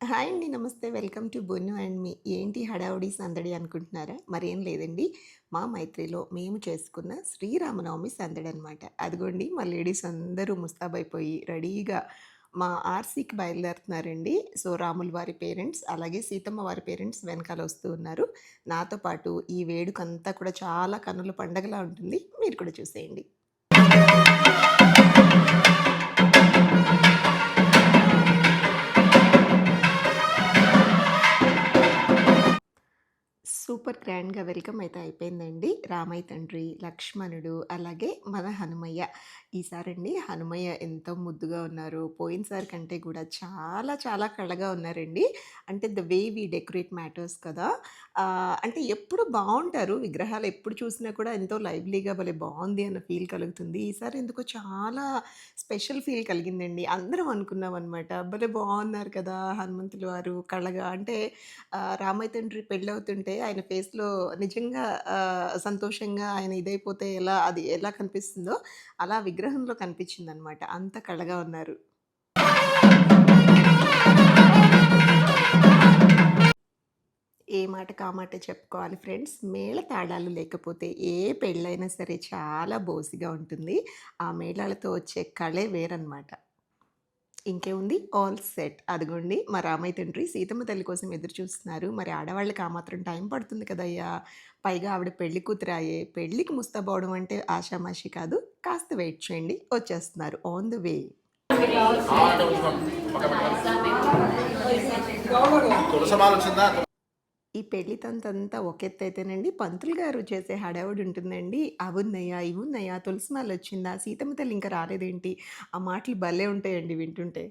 Hi అండి. నమస్తే. Welcome to బొన్ను and మీ. ఏంటి హడావుడి సందడి అనుకుంటున్నారా? మరేం లేదండి. మా మైత్రిలో మేము చేసుకున్న శ్రీరామనవమి సందడనమాట. అదిగోండి మా లేడీస్ అందరూ ముస్తాబైపోయి రెడీగా మా ఆర్‌సీకి బయలుదేరుతున్నారండి. సో, రాముల వారి పేరెంట్స్, అలాగే సీతమ్మ వారి పేరెంట్స్ వెనకాల వస్తూ ఉన్నారు. నాతో పాటు ఈ వేడుకంతా కూడా చాలా కన్నుల పండగలా ఉంటుంది. మీరు కూడా చూసేయండి. సూపర్ గ్రాండ్‌గా వెల్కమ్ అయితే అయిపోయిందండి. రామయ్య తండ్రి, లక్ష్మణుడు, అలాగే మన హనుమయ్య. ఈసారండి హనుమయ్య ఎంతో ముద్దుగా ఉన్నారు. పోయినసారి కంటే కూడా చాలా చాలా కళగా ఉన్నారండి. అంటే the way we decorate matters కదా! అంటే ఎప్పుడు బావుంటారు. విగ్రహాలు ఎప్పుడు చూసినా కూడా ఎంతో లైవ్లీగా భలే బావుంది అన్న ఫీల్ కలుగుతుంది. ఈసారి ఎందుకో చాలా స్పెషల్ ఫీల్ కలిగిందండి. అందరం అనుకున్నామనమాట. భలే బావున్నారు కదా! హనుమంతుల వారు కళగా అంటే రామయ్య తండ్రి పెళ్ళవుతుంటే ఆయన ఫేస్‌లో నిజంగా సంతోషంగా ఆయన ఇదైపోతే అది ఎలా కనిపిస్తుందో, అలా విగ్రహంలో కనిపించిందనమాట. అంత కళగా ఉన్నారు. ఏ మాటకి ఆ మాటే చెప్పుకోవాలి ఫ్రెండ్స్. మేళ తాళాలు లేకపోతే ఏ పెళ్ళైనా సరే చాలా బోసిగా ఉంటుంది. ఆ మేళాలతో వచ్చే కళే వేరనమాట. ఇంకేముంది ఆల్ సెట్. అదిగోండి మా రామయ్య తండ్రి సీతమ్మ తల్లి కోసం ఎదురు చూస్తున్నారు. మరి ఆడవాళ్ళకి ఆ మాత్రం టైం పడుతుంది కదయ్యా! పైగా ఆవిడ పెళ్లి కూతురాయే. పెళ్ళికి ముస్తాబవ్వడం అంటే ఆషామాషీ కాదు. కాస్త వెయిట్ చేయండి. వచ్చేస్తున్నారు. On the way. తులసమాలొచ్చిందా? ఈ పెళ్లి తంతంతా ఒక ఎత్తయితేనండి, పంతులు గారు చేసే హడావుడి ఉంటుందండి. అవున్నయ్య, ఇవున్నయ్య, తులసిమాలొచ్చిందా? సీతమ్మ తల్లి ఇంకా రాలేదేంటి? ఆ మాటలు భలే ఉంటాయండి వింటుంటే.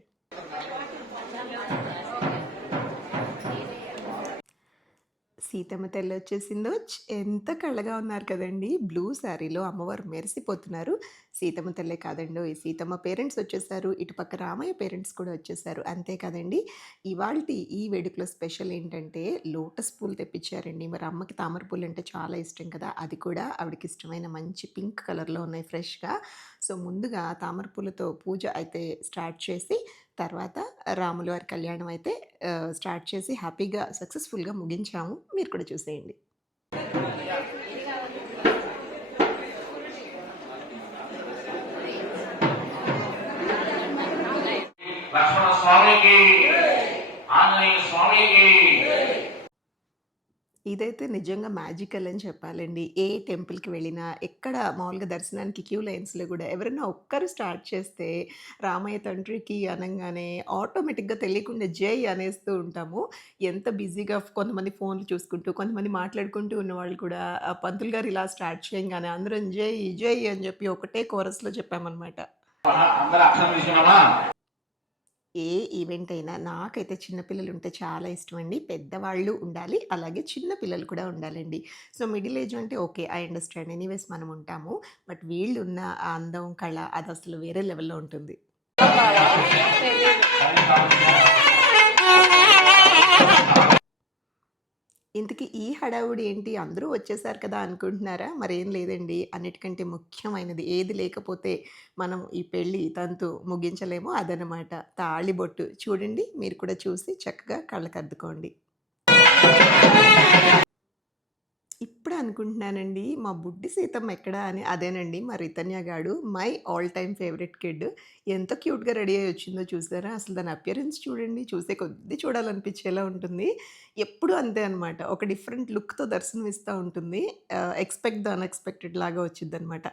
సీతమ్మ తల్లొచ్చేసిందోచ్. ఎంత కళగా ఉన్నారు కదండీ! బ్లూ శారీలో అమ్మవారు మెరిసిపోతున్నారు. సీతమ్మ తల్లే కాదండోయ్! సీతమ్మ పేరెంట్స్ వచ్చేసారు. ఇటుపక్క రామయ్య పేరెంట్స్ కూడా వచ్చేసారు. అంతే కదండీ! ఇవాల్టి ఈ వేడుకలో స్పెషల్ ఏంటంటే లోటస్ పూలు తెప్పించారండి. మరి అమ్మకి తామర పూలంటే చాలా ఇష్టం కదా! అది కూడా ఆవిడకి ఇష్టమైన మంచి పింక్ కలర్‌లో ఉన్నాయి ఫ్రెష్‌గా. సో, ముందుగా తామర పూలతో పూజ అయితే స్టార్ట్ చేసి, తర్వాత రాముల వారి కళ్యాణం అయితే స్టార్ట్ చేసి హ్యాపీగా సక్సెస్‌ఫుల్‌గా ముగించాము. మీరు కూడా చూసేయండి. లక్ష్మణ స్వామికి, ఆంజనేయ స్వామికి. ఇదైతే నిజంగా మ్యాజికల్ అని చెప్పాలండి. ఏ టెంపుల్‌కి వెళ్ళినా, ఎక్కడ మామూలుగా దర్శనానికి క్యూ లైన్స్‌లో గూడా ఎవరైనా ఒక్కరు స్టార్ట్ చేస్తే, రామయ్య తండ్రికి అనంగానే ఆటోమేటిక్‌గా తెలియకుండా జై అనేస్తూ ఉంటాము. ఎంత బిజీగా కొంతమంది ఫోన్‌లు చూసుకుంటూ, కొంతమంది మాట్లాడుకుంటూ ఉన్నవాళ్ళు కూడా పంతులు గారు ఇలా స్టార్ట్ చేయంగానే అందరం జై, జై అని చెప్పి ఒకటే కోరస్‌లో చెప్పామనమాట. అందరూ అక్షరం తీసుకున్నామా? ఏ ఈవెంట్ అయినా నాకైతే చిన్న పిల్లలుంటే చాలా ఇష్టమండి. పెద్దవాళ్ళు ఉండాలి. అలాగే చిన్న పిల్లలు కూడా ఉండాలండి. సో, మిడిల్ ఏజ్ అంటే ఓకే. I understand. ఎనీవేస్ మనం ఉంటాము. బట్ వీళ్ళున్న ఆ అందం, కళ అదసలు వేరే లెవెల్‌లో ఉంటుంది. ఇంతకీ ఈ హడావుడి ఏంటి అందరూ వచ్చేసారు కదా అనుకుంటున్నారా? మరేం లేదండి. అన్నిటికంటే ముఖ్యమైనది ఏది లేకపోతే మనం ఈ పెళ్లి తంతు ముగించలేమో అదనమాట. తాళిబొట్టు. చూడండి మీరు కూడా చూసి చక్కగా కళ్ళకద్దుకోండి. ఇప్పుడే అనుకుంటున్నానండి. మా బుడ్డి సీతమ్మ ఎక్కడా అని. అదేనండి మా రితన్య గాడు. My all time favourite kid. ఎంత క్యూట్‌గా రెడీ అయ్యి వచ్చిందో చూసారా? అసలు దాని అపియరెన్స్ చూడండి. చూసే కొద్దీ చూడాలనిపించేలా ఉంటుంది. ఎప్పుడూ అంతే అనమాట. ఒక డిఫరెంట్ లుక్‌తో దర్శనం ఇస్తా ఉంటుంది. ఎక్స్‌పెక్ట్ ద అన్‌ఎక్స్‌పెక్టెడ్ లాగా వచ్చిద్దనమాట.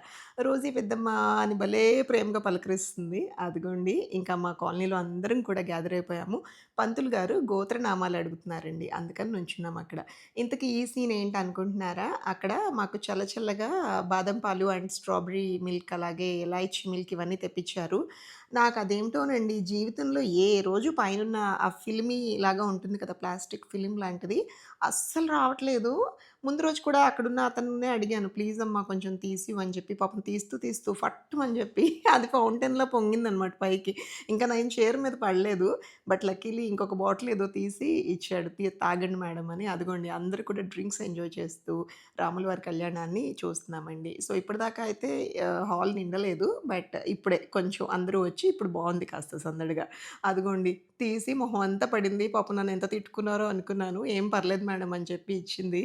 రోజీ పెద్దమ్మ అని భలే ప్రేమగా పలకరిస్తుంది. అదిగోండి ఇంకా మా కాలనీలో అందరం కూడా గ్యాదర్ అయిపోయాము. పంతులు గారు గోత్రనామాలు అడుగుతున్నారండి. అందుకని నుంచున్నాం అక్కడ. ఇంతకీ ఈ సీన్ ఏంటనుకుంటున్నారా? అక్కడ మాకు చల్ల చల్లగా బాదం పాలు అండ్ స్ట్రాబెర్రీ మిల్క్ అలాగే ఇలాయచీ మిల్క్ ఇవన్నీ తెప్పిచ్చారు. నాకదేంటోనండి జీవితంలో ఏ రోజు పైనున్న ఆ ఫిల్మీ లాగా ఉంటుంది కదా! ప్లాస్టిక్ ఫిల్మ్ లాంటిది అస్సలు రావట్లేదు. ముందు రోజు కూడా అక్కడున్న అతన్నే అడిగాను, "ప్లీజ్ అమ్మా కొంచెం తీసివ్వు" అని చెప్పి. పాపం తీస్తూ తీస్తూ ఫట్టుమని చెప్పి అది ఫౌంటైన్‌లా పొంగిందనమాట పైకి. ఇంకా నేను చైర్ మీద పడలేదు. బట్ లక్కీలీ ఇంకొక బాటిల్ ఏదో తీసి ఇచ్చాడు. తాగండి మేడం అని. అదిగోండి అందరూ కూడా డ్రింక్స్ ఎంజాయ్ చేస్తూ రాముల వారి కళ్యాణాన్ని చూస్తున్నామండి. సో, ఇప్పటిదాకా అయితే హాల్ నిండలేదు. బట్ ఇప్పుడే కొంచెం అందరూ వచ్చి ఇప్పుడు బావుంది కాస్త సందడిగా. అదిగోండి తీసి మొహం అంతా పడింది. పాపం నన్నెంత తిట్టుకున్నారో అనుకున్నాను. "ఏం పర్లేదు మేడం" అని చెప్పి ఇచ్చింది.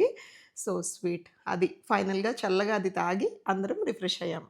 So sweet. అది ఫైనల్‌గా చల్లగా అది తాగి అందరం రిఫ్రెష్ అయ్యాం.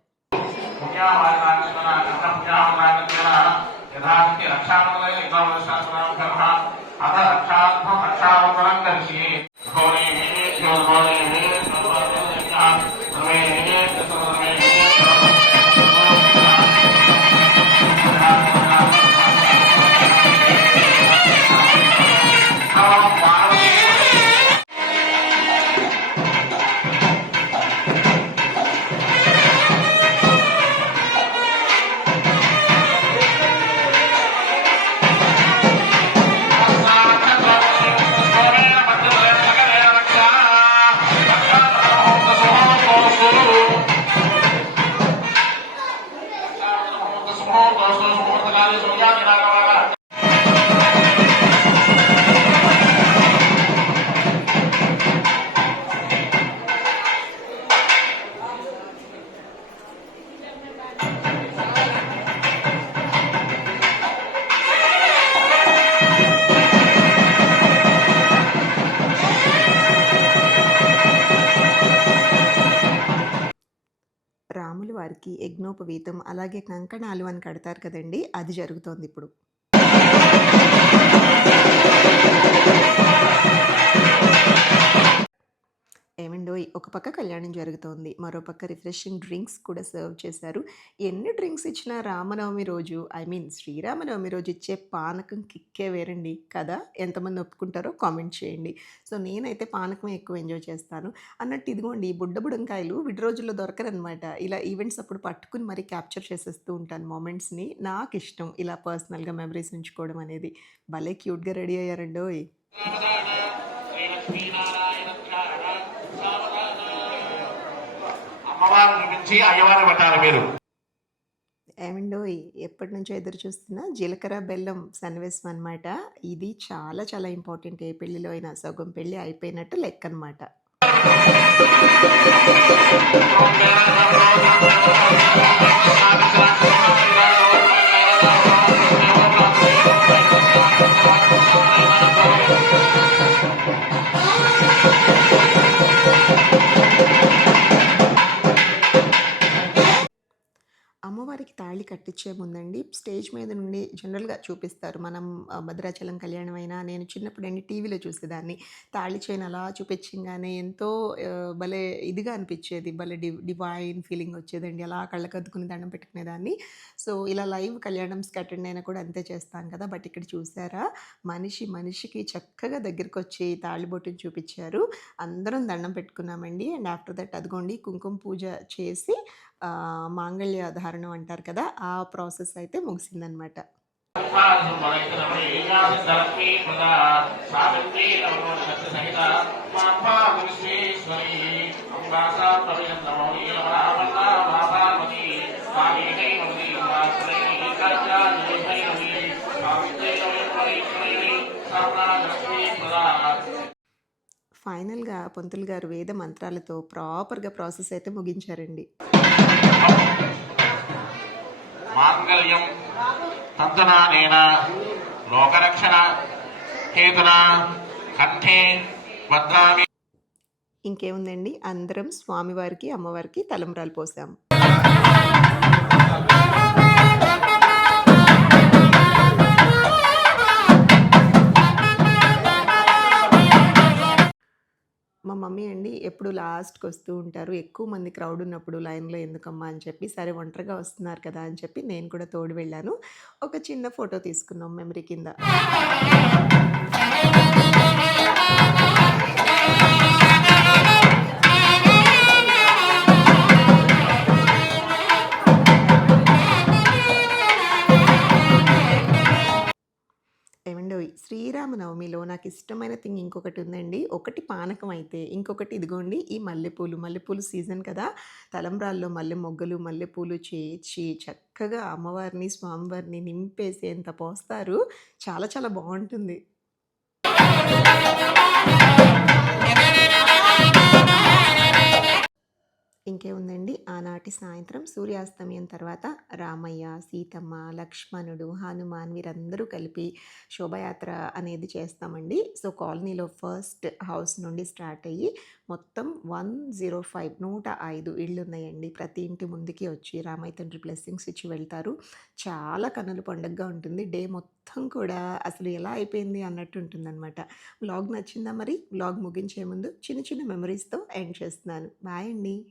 రాములు వారికి యజ్ఞోపవీతం, అలాగే కంకణాలు అని కడతారు కదండీ! అది జరుగుతోందిప్పుడు. ఏమండోయ్! ఒక పక్క కళ్యాణం జరుగుతోంది. మరో పక్క రిఫ్రెషింగ్ డ్రింక్స్ కూడా సర్వ్ చేశారు. ఎన్ని డ్రింక్స్ ఇచ్చినా రామనవమి రోజు శ్రీరామనవమి రోజు ఇచ్చే పానకం కిక్కే వేరండి కదా! ఎంతమంది ఒప్పుకుంటారో కామెంట్ చేయండి. సో, నేనైతే పానకమే ఎక్కువ ఎంజాయ్ చేస్తాను. అన్నట్టు ఇదిగోండి ఈ బుడ్డబుడంకాయలు విడి రోజుల్లో దొరకరనమాట. ఇలా ఈవెంట్స్ అప్పుడు పట్టుకొని మరీ క్యాప్చర్ చేసేస్తూ ఉంటాను మొమెంట్స్‌ని. నాకిష్టం ఇలా పర్సనల్‌గా మెమరీస్ ఉంచుకోవడం అనేది. భలే క్యూట్‌గా రెడీ అయ్యారండోయ్! అమ్మవారు చూపించి అయ్యవారు పెట్టాలి మీరు. ఏమండోయ్! ఎప్పటినుంచో ఎదురు చూస్తున్న జీలకర్ర, బెల్లం సన్నివేశం అనమాట. ఇది చాలా చాలా ఇంపార్టెంట్ ఏ పెళ్లిలో అయినా. సగం పెళ్లి అయిపోయినట్టు లెక్కనమాట. అమ్మవారికి తాళి కట్టించే ముందండి స్టేజ్ మీద నుండి జనరల్‌గా చూపిస్తారు. మనం భద్రాచలం కళ్యాణం అయినా నేను చిన్నప్పుడండి టీవీలో చూసేదాన్ని. తాళి చైన్ అలా చూపించంగానే ఎంతో భలే ఇదిగా అనిపించేది. భలే డివైన్ ఫీలింగ్ వచ్చేదండి. అలా కళ్ళకద్దుకుని దండం పెట్టుకునేదాన్ని. సో, ఇలా లైవ్ కళ్యాణంస్‌కి అటెండ్ అయినా కూడా అంతే చేస్తాం కదా! బట్ ఇక్కడ చూసారా? మనిషికి చక్కగా దగ్గరకొచ్చి తాళిబొట్టుని చూపిచ్చారు. అందరం దండం పెట్టుకున్నామండి. అండ్ ఆఫ్టర్ దట్ అదిగోండి కుంకుమ పూజ చేసి మాంగళ్య ధారణం అంటారు కదా! ఆ ప్రాసెస్ అయితే ముగిసిందనమాట. ఫైనల్‌గా పంతులు గారు వేద మంత్రాలతో ప్రాపర్‌గా ప్రాసెస్ అయితే ముగించారండి. మాంగళ్యం తంతునానేన లోకరక్షణ హేతునా కంఠే భద్రామి. ఇంకేముందండి అందరం స్వామివారికి, అమ్మవారికి తలంబ్రాలు పోసాం. మా మమ్మీ అండి ఎప్పుడు లాస్ట్‌కొస్తూ ఉంటారు. ఎక్కువ మంది క్రౌడ్ ఉన్నప్పుడు లైన్‌లో ఎందుకమ్మా అని చెప్పి, సరే ఒంటరిగా వస్తున్నారు కదా అని చెప్పి నేను కూడా తోడు వెళ్ళాను. ఒక చిన్న ఫోటో తీసుకున్నాం మెమరీ కింద. ఏవండోయ్! శ్రీరామనవమిలో నాకిష్టమైన థింగ్ ఇంకొకటి ఉందండి. ఒకటి పానకం అయితే, ఇంకొకటి ఇదిగోండి ఈ మల్లెపూలు. మల్లెపూలు సీజన్ కదా! తలంబ్రాల్లో మల్లె మొగ్గలు, మల్లెపూలు చేర్చి చక్కగా అమ్మవారిని, స్వామివారిని నింపేసేంత పోస్తారు. చాలా చాలా బావుంటుంది. ఇంకేముందండి ఆనాటి సాయంత్రం సూర్యాస్తమయం తర్వాత రామయ్య, సీతమ్మ, లక్ష్మణుడు, హనుమాన్ వీరందరూ కలిపి శోభయాత్ర అనేది చేస్తామండి. సో, కాలనీలో ఫస్ట్ హౌస్ నుండి స్టార్ట్ అయ్యి మొత్తం 105 ఇళ్ళున్నాయండి. ప్రతి ఇంటి ముందుకి వచ్చి రామయ్య తండ్రి బ్లెస్సింగ్స్ ఇచ్చి వెళ్తారు. చాలా కన్నుల పండుగగా ఉంటుంది. డే మొత్తం కూడా అసలు ఎలా అయిపోయింది అన్నట్టు ఉంటుందనమాట. వ్లాగ్ నచ్చిందా మరి? వ్లాగ్ ముగించే ముందు చిన్న చిన్న మెమరీస్‌తో ఎండ్ చేస్తున్నాను. బాయ్ అండి.